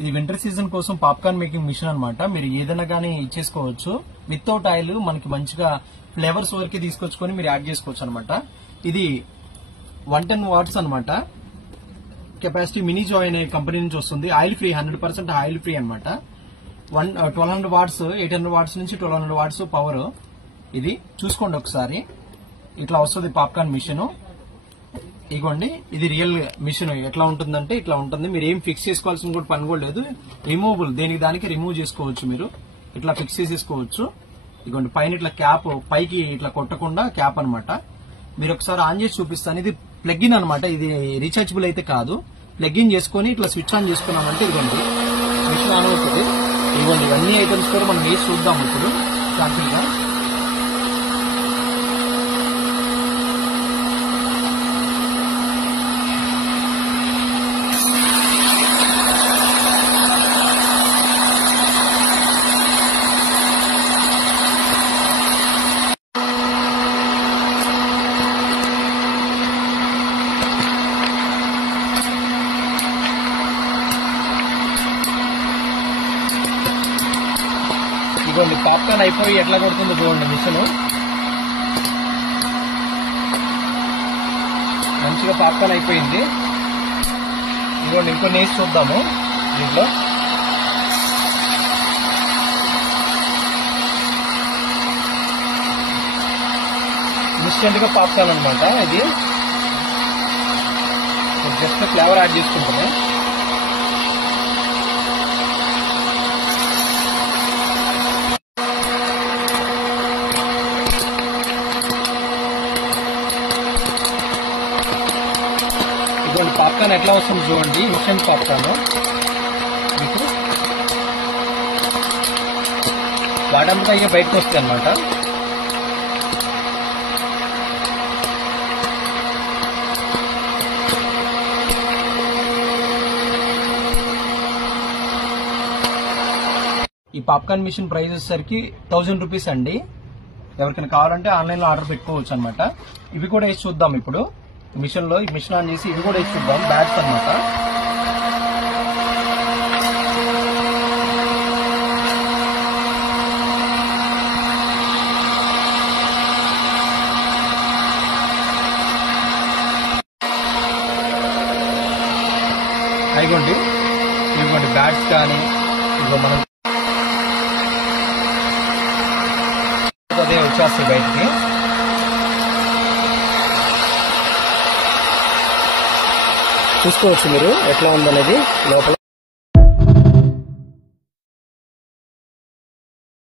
ఇది winter season కోసం popcorn making machine అన్నమాట. మీరు ఏదైనా గానీ ఇచ్చేసుకోవచ్చు. వితౌట్ ఆయిల్ మనకి మంచిగా ఫ్లేవర్స్ వరకు తీసుకొచ్చుకొని మీరు యాడ్ చేసుకోవచ్చు అనమాట. ఇది 110 వాట్స్ అనమాట. కెపాసిటీ మినీ జాయ్ అనే కంపెనీ నుంచి వస్తుంది. ఆయిల్ ఫ్రీ, 100% ఆయిల్ ఫ్రీ అనమాట. 1200 వాట్స్, 800 వాట్స్ నుంచి 1200 వాట్స్ పవర్. ఇది చూసుకోండి ఒకసారి. ఇట్లా వస్తుంది పాప్కార్న్ మిషన్. ఇగోండి, ఇది రియల్ మిషన్. ఎట్లా ఉంటుందంటే ఇట్లా ఉంటుంది. మీరు ఏం ఫిక్స్ చేసుకోవాల్సిన కూడా పని కూడా లేదు. రిమూవబుల్, దేనికి దానికి రిమూవ్ చేసుకోవచ్చు. మీరు ఇట్లా ఫిక్స్ చేసేసుకోవచ్చు. ఇగోండి, పైన ఇట్లా క్యాప్ పైకి ఇట్లా కొట్టకుండా క్యాప్ అనమాట. మీరు ఒకసారి ఆన్ చేసి చూపిస్తాను. ఇది ప్లగ్ ఇన్ అనమాట. ఇది రీచార్జబుల్ అయితే కాదు. ప్లగ్ ఇన్ చేసుకుని ఇట్లా స్విచ్ ఆన్ చేసుకున్నామంటే ఇదిగోండి మిషన్ ఆన్ అవుతుంది. ఇవ్వండి, ఇవన్నీ ఐటమ్స్ కూడా మనం వేసి చూద్దాం ఇప్పుడు శాంపుల్గా. ఇదిగోండి, పాప్కార్న్ అయిపోయి ఎట్లా కొడుతుందో చూడండి మిషన్. మంచిగా పాప్కార్న్ అయిపోయింది. ఇదిగోండి, ఇంకొన్ని వేసి చూద్దాము దీంట్లో. ఇన్స్టెంట్ గా పాప్కార్న్ అనమాట. ఇది జస్ట్ ఫ్లేవర్ యాడ్ చేసుకుంటాము. ఇదిగోండి, పాప్కార్న్ ఎట్లా వస్తుంది చూడండి. ఇన్స్టెంట్ పాప్కార్న్ మీకు వాటంతా ఇక బయటకు వస్తాయి అనమాట. ఈ పాప్కార్న్ మిషన్ ప్రైస్ వచ్చేసరికి 1000 రూపీస్ అండి. ఎవరికైనా కావాలంటే ఆన్లైన్ లో ఆర్డర్ పెట్టుకోవచ్చు అనమాట. ఇవి కూడా వేసి చూద్దాం ఇప్పుడు మిషన్ లో. ఈ మిషన్ ఆన్ చేసి ఇవి కూడా వేసి చూద్దాం. బ్యాట్స్ అనమాట. ఇదిగోండి, ఇదిగోండి బ్యాట్స్ కానీ ఇదిగో మనం అదే వచ్చేస్తాయి బయటికి. చూసుకోవచ్చు మీరు ఎట్లా ఉందనేది లోపల.